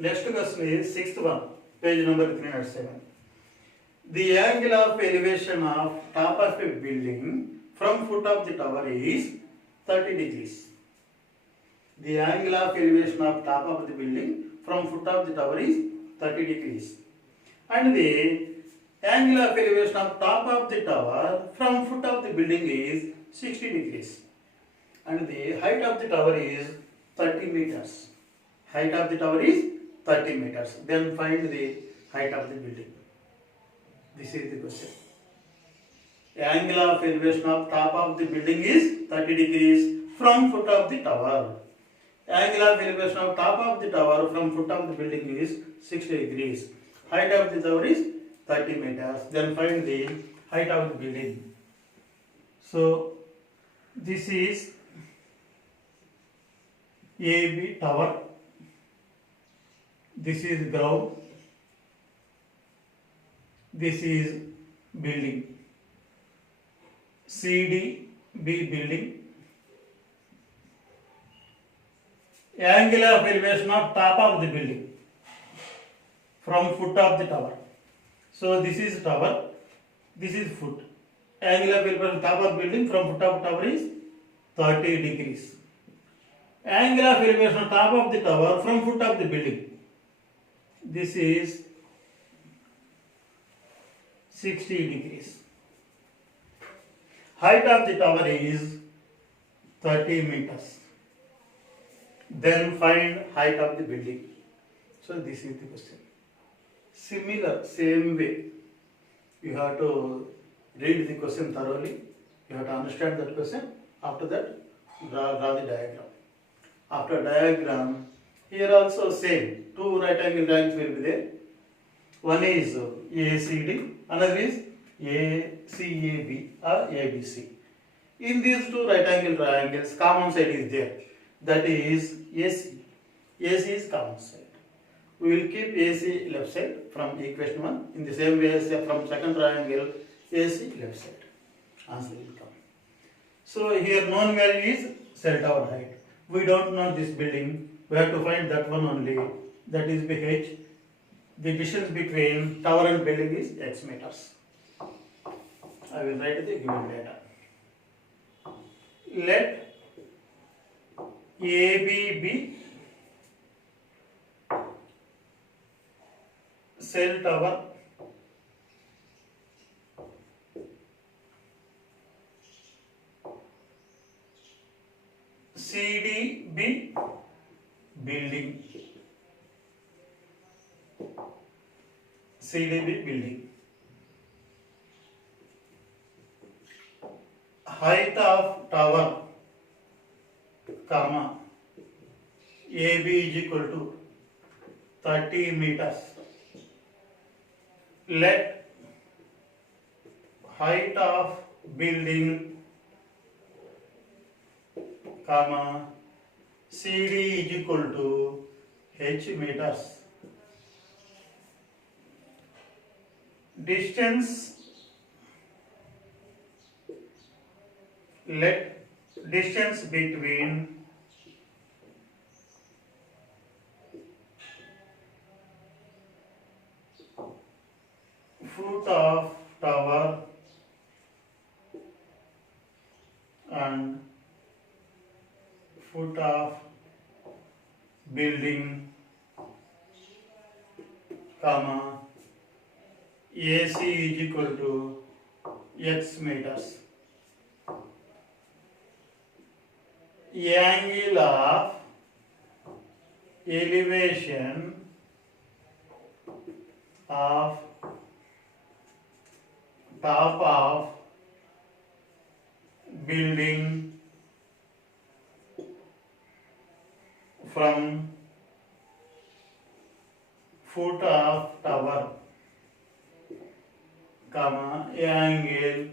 Next question is sixth one, page number 307. The angle of elevation of top of a building from foot of the tower is 30 degrees. The angle of elevation of top of the building from foot of the tower is 30 degrees. And the angle of elevation of top of the tower from foot of the building is 60 degrees. And the height of the tower is 30 meters. Height of the tower is 30 meters. Then find the height of the building. This is the question. Angle of elevation of top of the building is 30 degrees from foot of the tower. Angle of elevation of top of the tower from foot of the building is 60 degrees. Height of the tower is 30 meters. Then find the height of the building. So this is AB tower. This is ground. This is building. CDB building. Angle of elevation of top of the building from foot of the tower. So this is tower, this is foot. Angle of elevation top of building from foot of tower is 30 degrees. Angle of elevation top of the tower from foot of the building. This is 60 degrees. Height of the tower is 30 meters. Then find height of the building. So this is the question. Similar, same way, you have to read the question thoroughly. You have to understand that question. After that, draw the diagram. After diagram, here also same. Two right angle triangles will be there. One is ACD, another is ACAB or ABC. In these two right angle triangles, common side is there. That is AC. AC is common side. We will keep AC left side from equation 1. In the same way as from second triangle, AC left side. Answer will come. So here known value is cell tower height. We don't know this building. We have to find that one only. That is BH. The distance between tower and building is x meters. I will write the given data. Let AB be cell tower CD be building. CDB building. Height of tower, comma, AB is equal to 30 meters. Let height of building, comma, CD is equal to H meters. Distance, let distance between foot of tower and foot of building, comma, AC is equal to x meters. Angle of elevation of top of building from foot of tower, comma, angle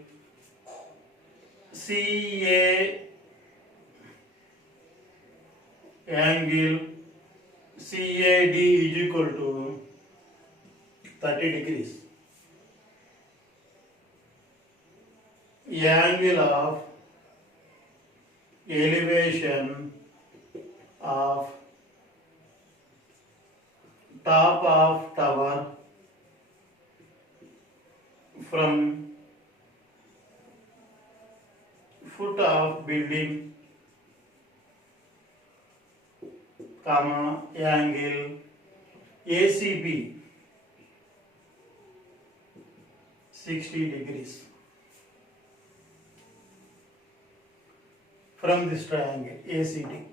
CA angle CAD is equal to 30 degrees. Angle of elevation of top of tower from foot of building, comma, angle ACB 60 degrees from this triangle ACD.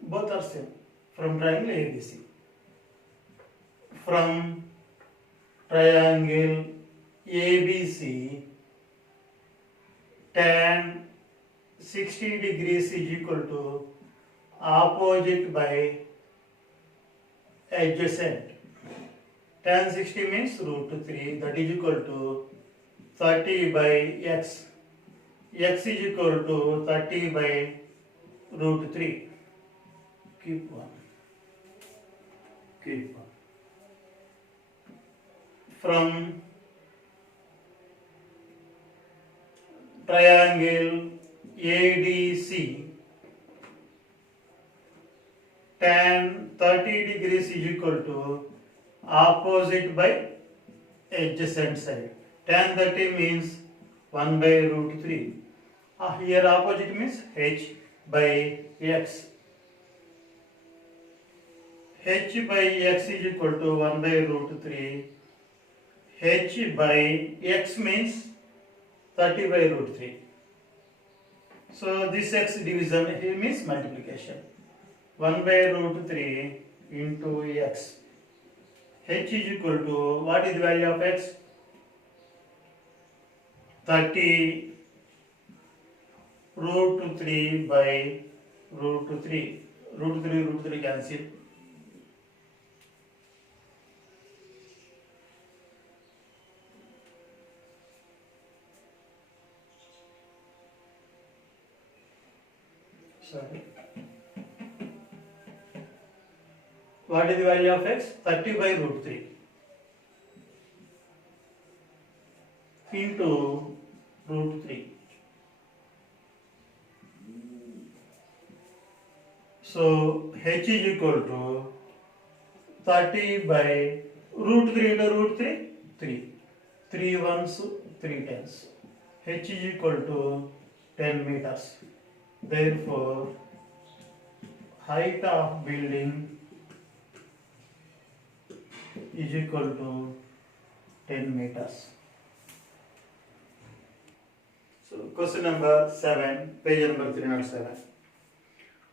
Both are same from triangle ABC. From triangle ABC, tan 60 degrees is equal to opposite by adjacent. Tan 60 means root 3, that is equal to 30 by x. X is equal to 30 by root 3. Keep one. Keep one. From triangle ADC, tan 30 degrees is equal to opposite by adjacent side. Tan 30 means 1 by root 3. Here opposite means h by x. H by x is equal to 1 by root 3. H by x means 30 by root 3. So this x division here means multiplication. 1 by root 3 into x. H is equal to, what is the value of x? 30 root 3 by root 3. Root 3 cancel. Sorry. What is the value of x? 30 by root 3 into root 3. So h is equal to 30 by root 3 into root 3, 3. 3 ones, 3 tens. H is equal to 10 meters. Therefore, height of building is equal to 10 meters. So, question number 7, page number 307.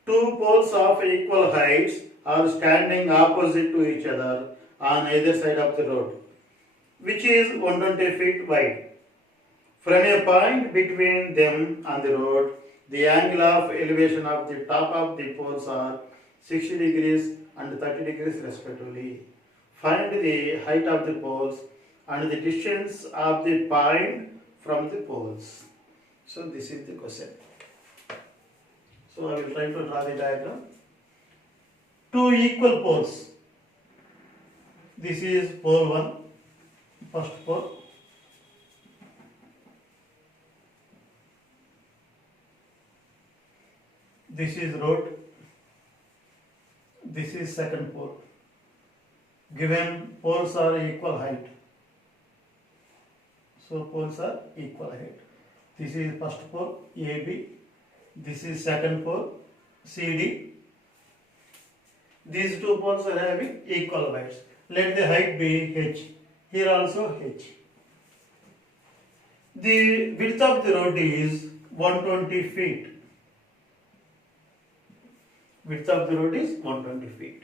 Two poles of equal heights are standing opposite to each other on either side of the road, which is 120 feet wide. From a point between them on the road, the angle of elevation of the top of the poles are 60 degrees and 30 degrees respectively. Find the height of the poles and the distance of the point from the poles. So this is the question. So I will try to draw the diagram. Two equal poles. This is pole 1, first pole. This is road. This is second pole. Given poles are equal height. So poles are equal height. This is first pole AB. This is second pole CD. These two poles are having equal heights. Let the height be h. Here also h. The width of the road is 120 feet. Width of the road is 120 feet.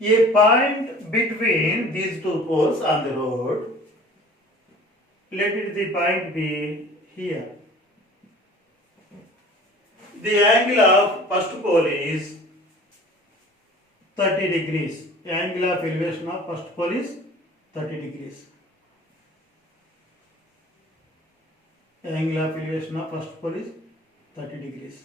A point between these two poles on the road, let it the point be here. The angle of first pole is 30 degrees. The angle of elevation of first pole is 30 degrees. The angle of elevation of first pole is 30 degrees.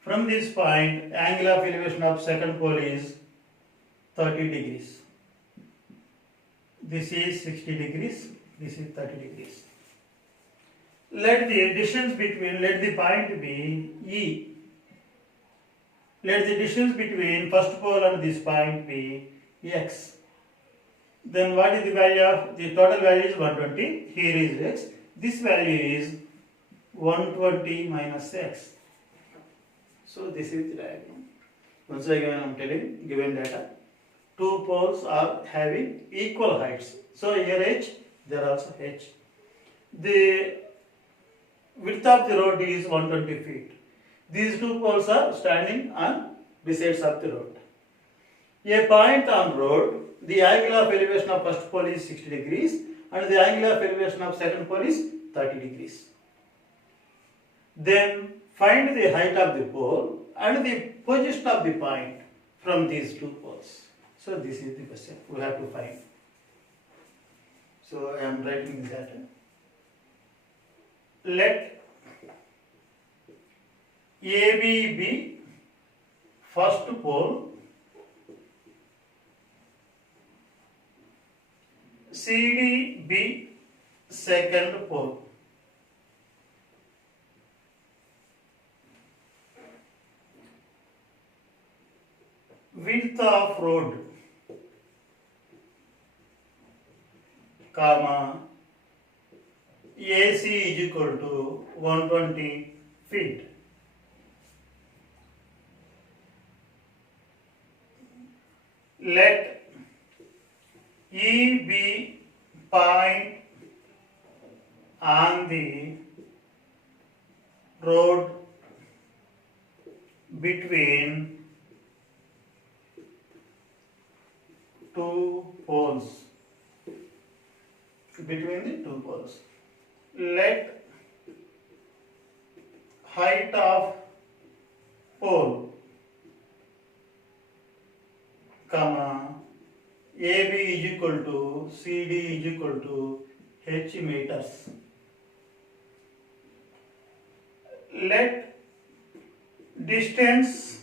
From this point, angle of elevation of second pole is 30 degrees. This is 60 degrees, this is 30 degrees. Let the distance between, let the point be E. Let the distance between first pole and this point be x. Then what is the value of, the total value is 120, here is x. This value is 120 minus x. So this is the diagram. Once again I am telling, given data, two poles are having equal heights. So here h, there also h. The width of the road is 120 feet. These two poles are standing on besides of the road. A point on road, the angle of elevation of first pole is 60 degrees and the angle of elevation of second pole is 30 degrees. Then find the height of the pole and the position of the point from these two poles. So this is the question we have to find. So I am writing that. Let AB be first pole, CD be second pole. Width of road, comma, AC is equal to 120 feet. Let E be point on the road between two poles. Between the two poles. Let height of pole, comma, AB is equal to CD is equal to H meters. Let distance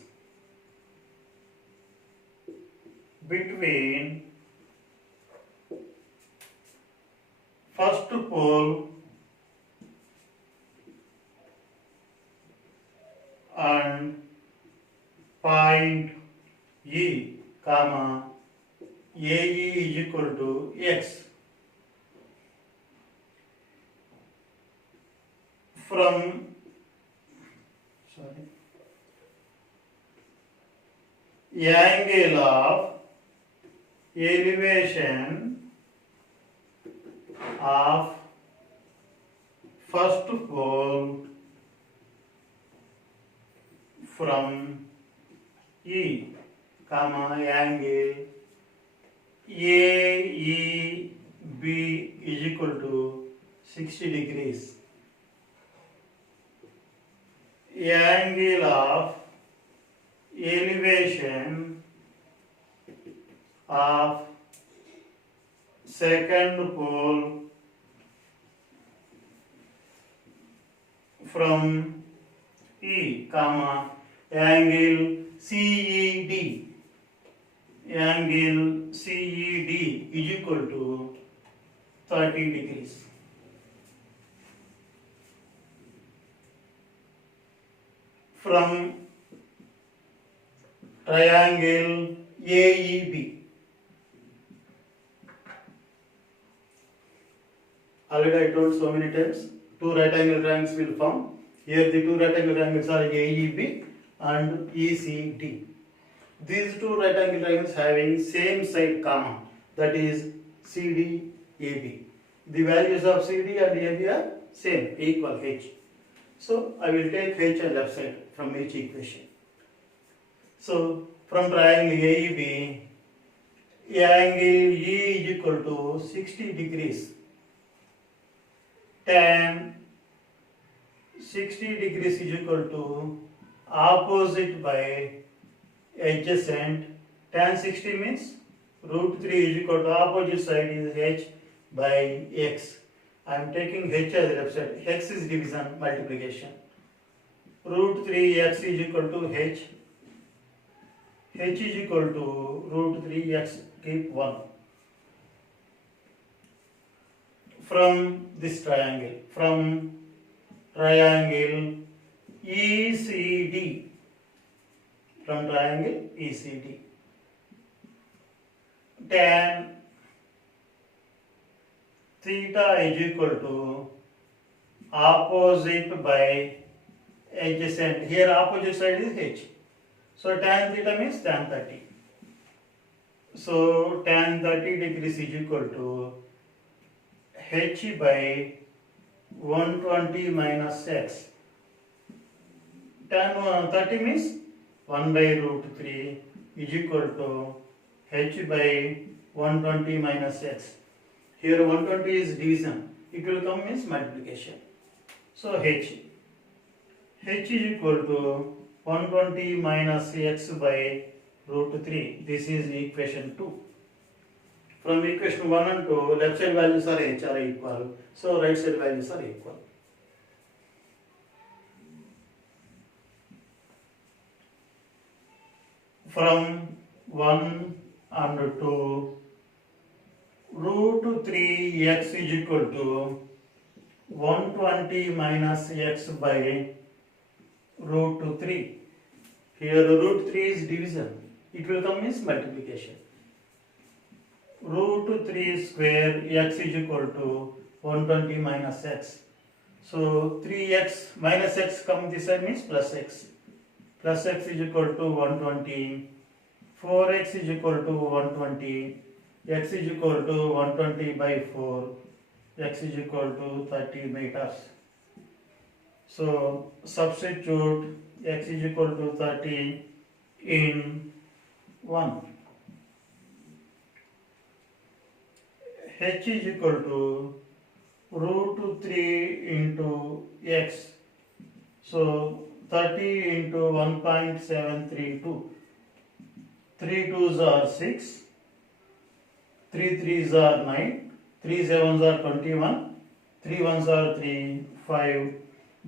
between first pole and point E, comma, AE is equal to x. From angle of elevation of first pole from E, comma, angle AEB is equal to 60 degrees. Angle of elevation of second pole from E, comma, angle CED. Angle CED is equal to 30 degrees. From triangle AEB. Already I told so many times, two right angle triangles will form. Here the two right angle triangles are AEB and ECD. These two right angle triangles having same side common, that is CDAB. The values of CD and AB are same, equal H. So I will take H and left side from each equation. So from triangle AEB, angle E is equal to 60 degrees. Tan 60 degrees is equal to opposite by adjacent. Tan 60 means root 3 is equal to opposite side is H by X. I am taking H as left side. X is division, multiplication. Root 3 X is equal to H. H is equal to root 3 X, keep 1. from this triangle, from triangle ECD, from triangle ECD, tan theta is equal to opposite by adjacent. Here opposite side is h. So tan theta means tan 30. So tan 30 degrees is equal to h by 120 minus x. Tan 30 means 1 by root 3 is equal to h by 120 minus x. Here 120 is division. It will come means multiplication. So h is equal to 120 minus x by root 3. This is equation 2. From equation 1 and 2, left side values are h are equal. So right side values are equal. From 1 and 2, root 3x is equal to 120 minus x by root 3. Here root 3 is division. It will come as multiplication. Root 3 square x is equal to 120 minus x. So 3x minus x come this side means plus x. Plus x is equal to 120. 4x is equal to 120. X is equal to 120 by 4. X is equal to 30 meters. So substitute x is equal to 30 in 1. H is equal to root 3 into x. So 30 into 1.732. 3 2s are 6. 3 3s are 9. 3 7s are 21. 3 1s are 3. 5.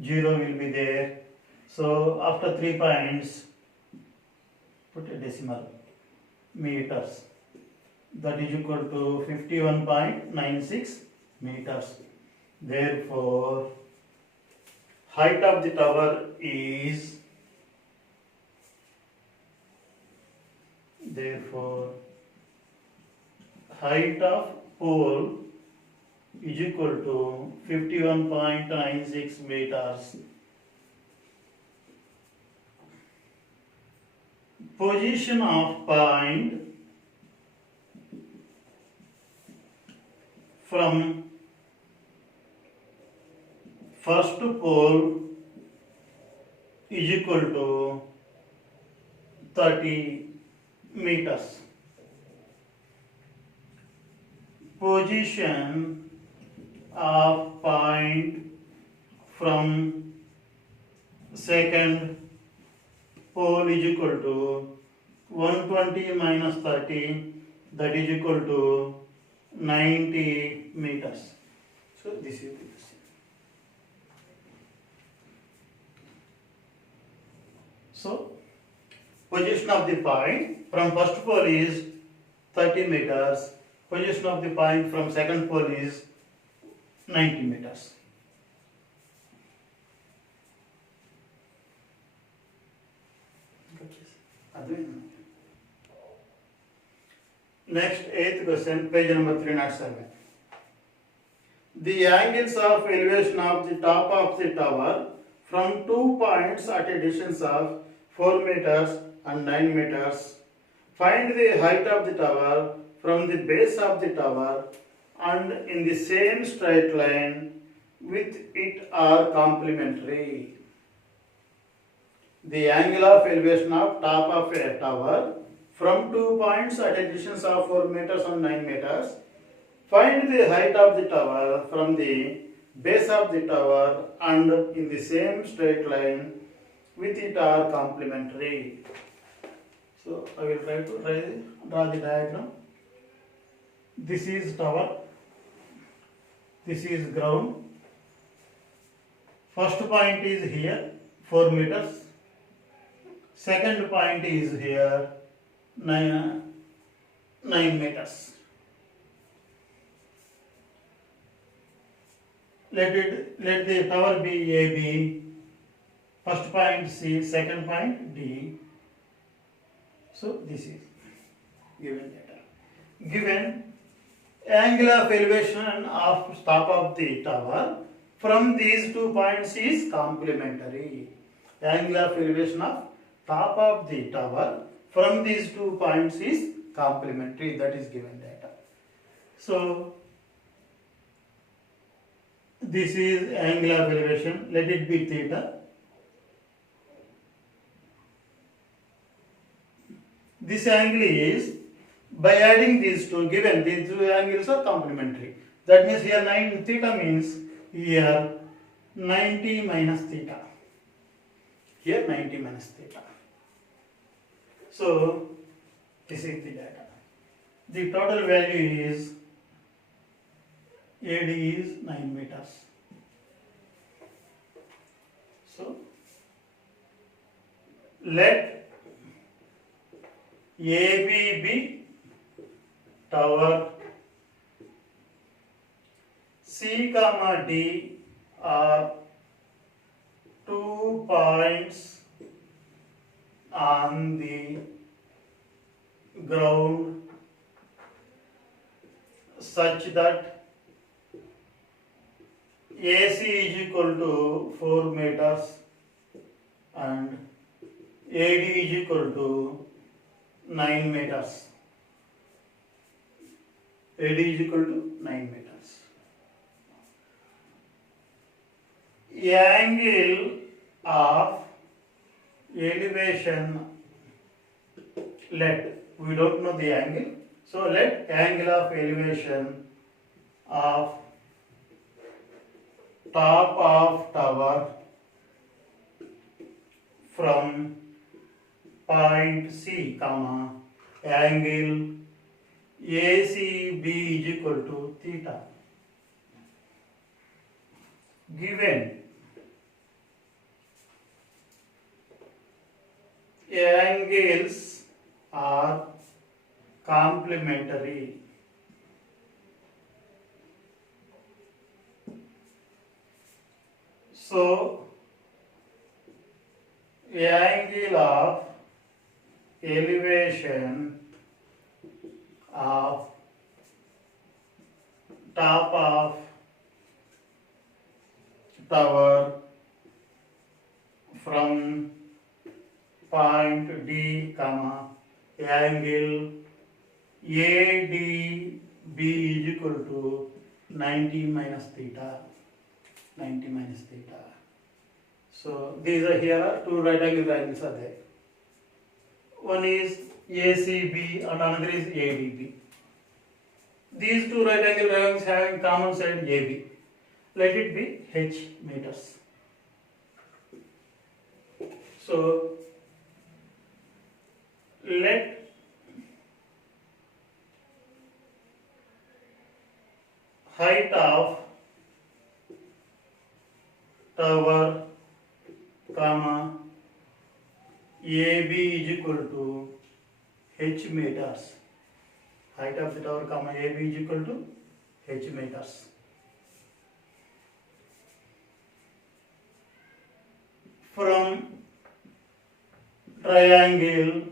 0 will be there. So after 3 points, put a decimal. Meters. That is equal to 51.96 meters. Therefore, height of the tower is, height of pole is equal to 51.96 meters. Position of point from first pole is equal to 30 meters. Position of point from second pole is equal to 120 minus 30, that is equal to 90 meters. So this is the question. So position of the point from first pole is 30 meters. Position of the point from second pole is 90 meters. Next, 8th question, page number 307. The angles of elevation of the top of the tower from 2 points at a distance of 4 meters and 9 meters. Find the height of the tower from the base of the tower and in the same straight line with it are complementary. The angle of elevation of top of a tower from 2 points at a distance of 4 meters and 9 meters. Find the height of the tower from the base of the tower and in the same straight line with it are complementary. So I will try to draw the diagram. This is tower. This is ground. First point is here 4 meters. Second point is here 9 meters. let the tower be AB, first point C, second point D. So this is given data. Given angle of elevation of top of the tower from these 2 points is complementary. Angle of elevation of top of the tower from these 2 points is complementary. That is given data. So this is angle of elevation. Let it be theta. This angle is, by adding these two, given these two angles are complementary. That means here 9 theta means here 90 minus theta. Here 90 minus theta. So this is the data. The total value is AD is 9 meters. So let AB be tower, C comma D are 2 points on the ground such that AC is equal to 4 meters and AD is equal to 9 meters. AD is equal to 9 meters. Angle of elevation, we don't know the angle, so let angle of elevation of top of tower from point C, comma, angle ACB is equal to theta. Given angles are complementary, so angle of elevation of top of tower from point D, comma, angle ADB is equal to 90 minus theta. 90 minus theta. So these are here are 2 right angle triangles are there. One is ACB and another is ADB. These 2 right angle triangles having common side AB. Let it be H meters. So let height of tower, comma, AB is equal to H meters. Height of the tower, comma, AB is equal to H meters. From triangle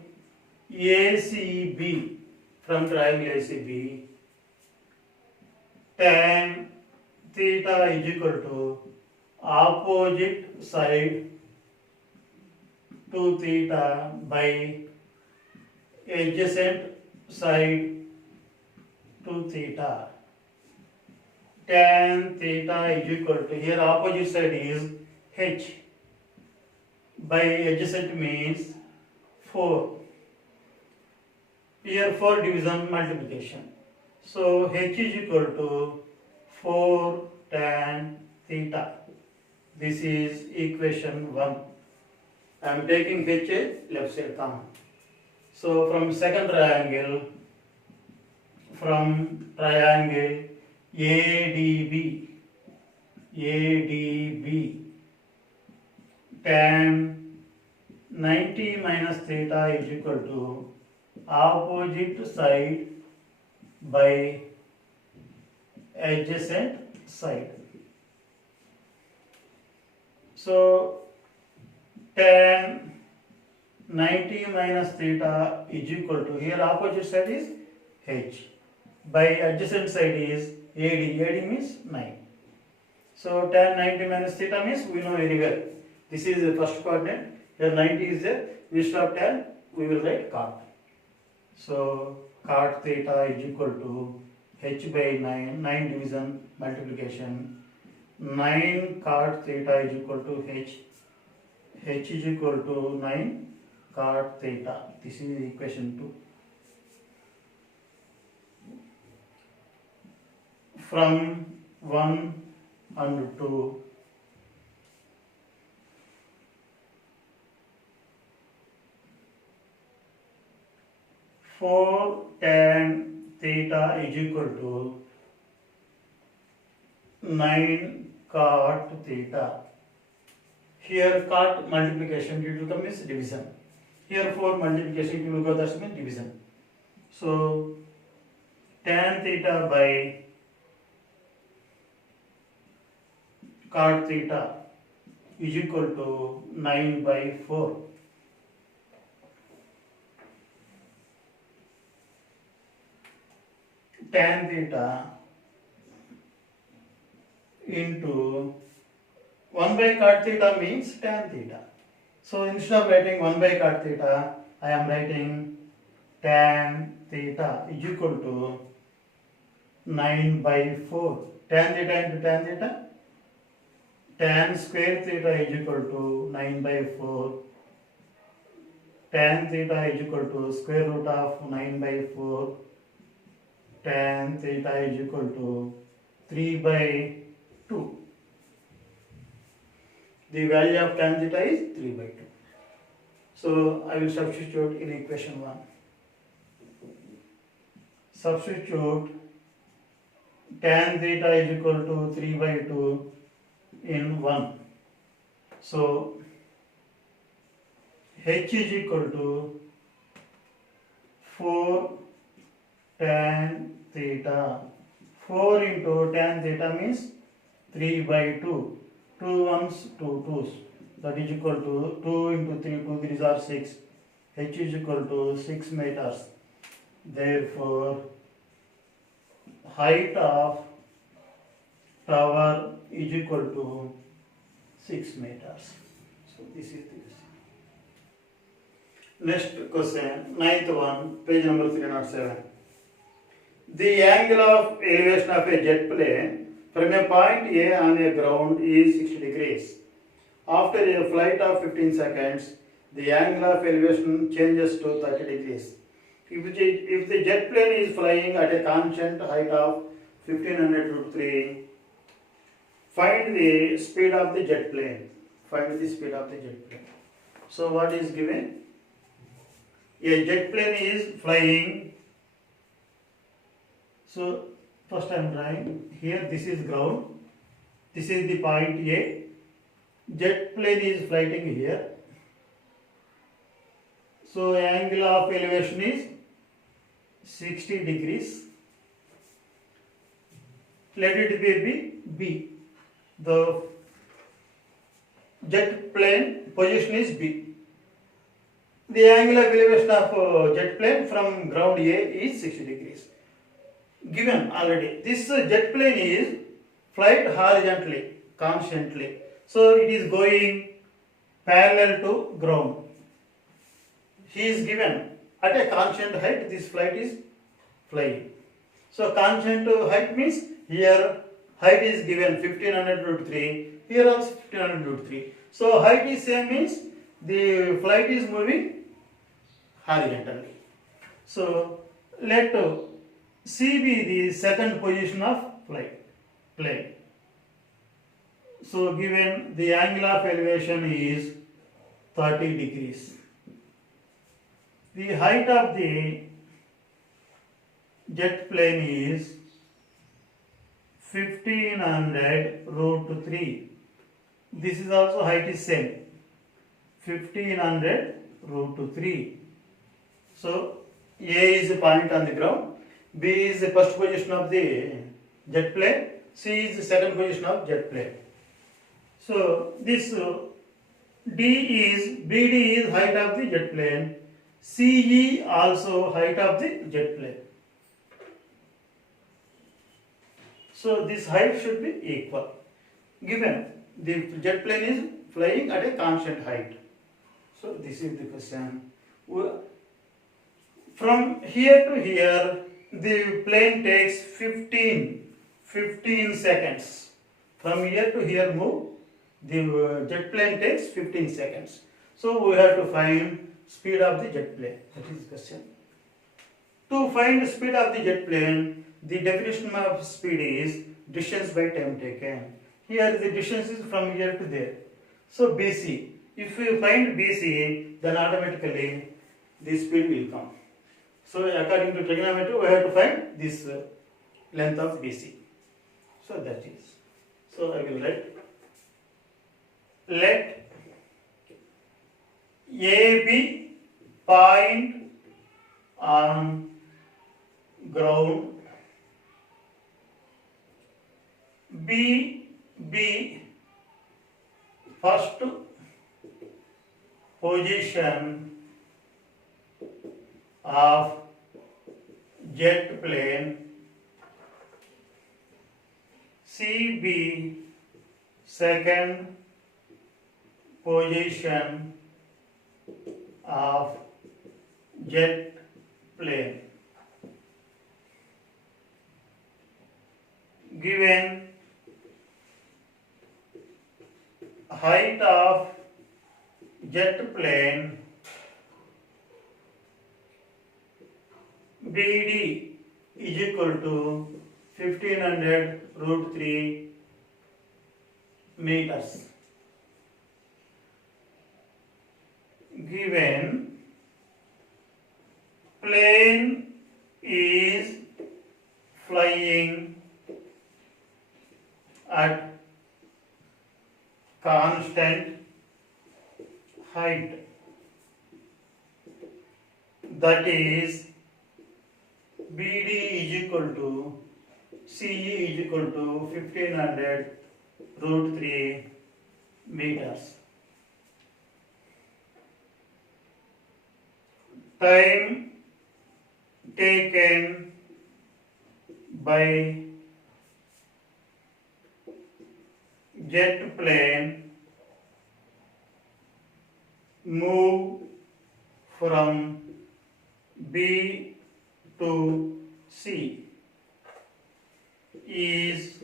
ACB, from triangle ACB, tan theta is equal to opposite side to theta by adjacent side to theta. Tan theta is equal to, here opposite side is H, by adjacent means 4. Here 4 division multiplication. So H is equal to 4 tan theta. This is equation 1. I am taking H left side common. So from second triangle, from triangle ADB, tan 90 minus theta is equal to opposite side by adjacent side. So tan 90 minus theta is equal to, here opposite side is h, by adjacent side is AD. AD means 9. So tan 90 minus theta means we know very well. This is the first coordinate. Here 90 is there. Instead of tan, we will write cot. So cot theta is equal to h by 9. 9 division multiplication. 9 cot theta is equal to h. H is equal to 9 cot theta. This is equation 2. From 1 and 2, four tan theta is equal to 9 cot theta. Here cot multiplication it will come as division. Here 4 multiplication it will go, that's mean division. So tan theta by cot theta is equal to 9 by 4. Tan theta into 1 by cot theta means tan theta. So instead of writing 1 by cot theta, I am writing tan theta is equal to 9 by 4. Tan theta into tan theta, tan square theta is equal to 9 by 4. Tan theta is equal to square root of 9 by 4. Tan theta is equal to 3 by 2. The value of tan theta is 3 by 2. So I will substitute in equation 1. Substitute tan theta is equal to 3 by 2 in 1. So h is equal to 4 tan theta. 4 into tan theta means 3 by 2. 2 ones, 2 twos. That is equal to 2 into 3, 2 threes are 6. H is equal to 6 meters. Therefore, height of tower is equal to 6 meters. So this is this. Next question, ninth one, page number 307. The angle of elevation of a jet plane from a point A on a ground is 60 degrees. After a flight of 15 seconds, the angle of elevation changes to 30 degrees. If the jet plane is flying at a constant height of 1500 root 3, find the speed of the jet plane. Find the speed of the jet plane. So what is given? A jet plane is flying. So first I am drawing here. This is ground. This is the point A. Jet plane is flying here. So angle of elevation is 60 degrees. Let it be B. The jet plane position is B. The angle of elevation of jet plane from ground A is 60 degrees. Given already. This jet plane is flight horizontally, constantly. So it is going parallel to ground. He is given at a constant height, this flight is flying. So constant height means here height is given 1500 root 3, here also 1500 root 3. So height is same means the flight is moving horizontally. So let C be the second position of plane. So given the angle of elevation is 30 degrees. The height of the jet plane is 1500 root 3. This is also height is same. 1500 root 3. So A is the point on the ground. B is the first position of the jet plane. C is the second position of jet plane. So this BD is height of the jet plane. CE also height of the jet plane. So this height should be equal. Given the jet plane is flying at a constant height. So this is the question. From here to here, the plane takes 15 seconds. From here to here move, the jet plane takes 15 seconds. So we have to find speed of the jet plane. That is the question. To find the speed of the jet plane, the definition of speed is distance by time taken. Here the distance is from here to there. So BC. If we find BC, then automatically the speed will come. So according to trigonometry, we have to find this length of BC. So that is. So I will write. Let A be point on ground, B be first position of jet plane, C be second position of jet plane. Given height of jet plane BD is equal to 1500 root 3 meters. Given plane is flying at constant height, that is BD is equal to CE is equal to 1500 root 3 meters. Time taken by jet plane move from B to C is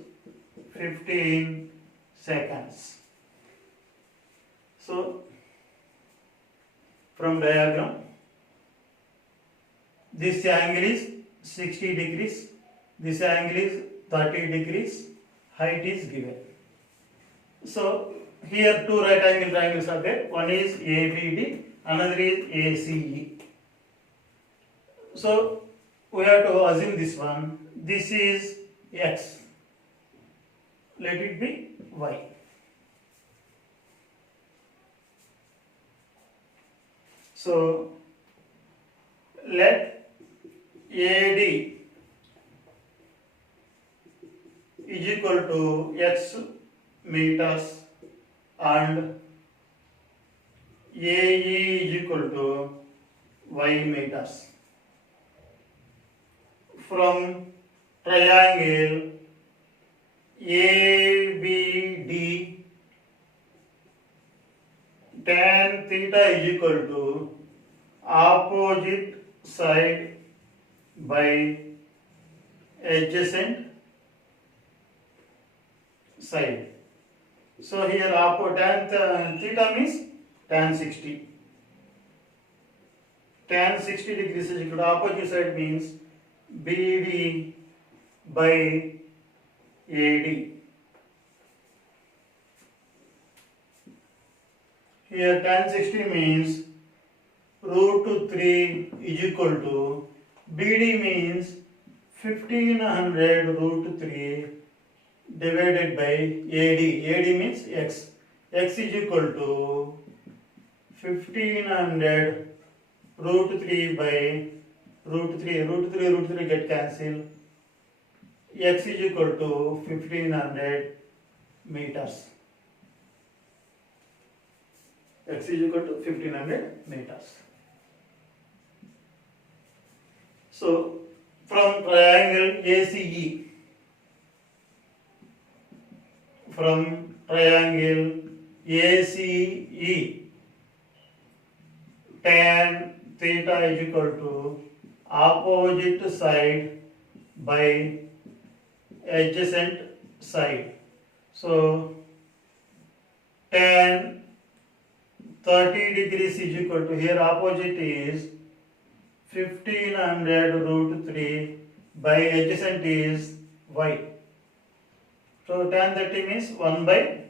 15 seconds. So from diagram, this angle is 60 degrees, this angle is 30 degrees, height is given. So here two right angle triangles are there, one is ABD, another is ACE. So we have to assume this one, this is X, let it be Y. So let AD is equal to X meters and AE is equal to Y meters. From triangle ABD, tan theta is equal to opposite side by adjacent side. So here tan theta means tan 60. Tan 60 degrees is equal to opposite side means BD by AD. Here tan 60 means root 3 is equal to BD means 1500 root 3 divided by AD. AD means X. X is equal to 1500 root 3 by root 3. Root 3 get cancelled. X is equal to 1500 meters. x is equal to 1500 meters. So from triangle ACE, from triangle ACE, tan theta is equal to opposite side by adjacent side. So tan 30 degrees is equal to, here opposite is 1500 root 3 by adjacent is y. So tan 30 means 1 by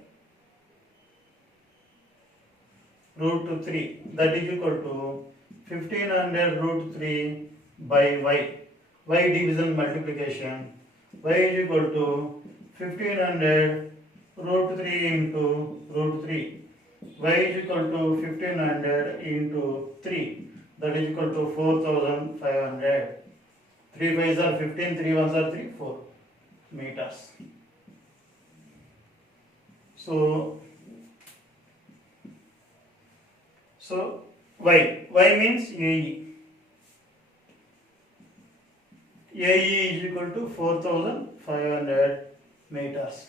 root 3, that is equal to 1500 root 3 by y. Y division multiplication, y is equal to 1500 root 3 into root 3. Y is equal to 1500 into 3, that is equal to 4500. 3 5s are 15, 3 1s are 3, 4 meters. So y means AE. AE is equal to 4500 meters.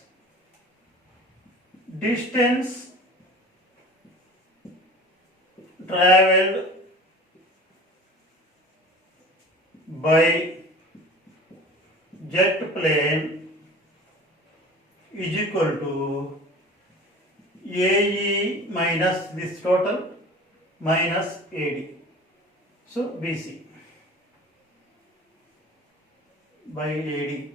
Distance traveled by jet plane is equal to AE minus this total minus AD. So BC by AD.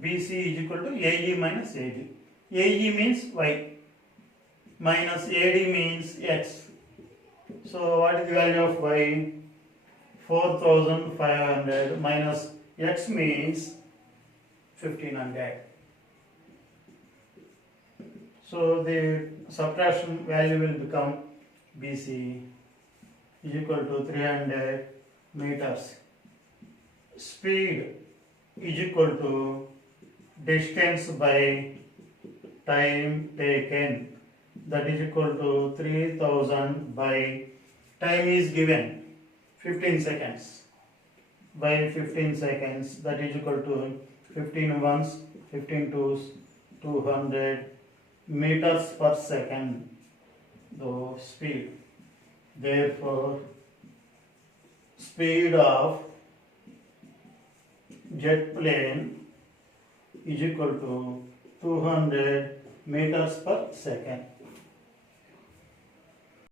BC is equal to AE minus AD. AE means y, minus AD means x. So what is the value of y? 4500 minus x means 1500. So the subtraction value will become BC is equal to 300 meters. Speed is equal to distance by time taken, that is equal to 3000 by time is given 15 seconds by 15 seconds, that is equal to 15 ones, 15 twos, 200 meters per second, the speed. Therefore, speed of jet plane is equal to 200 meters per second.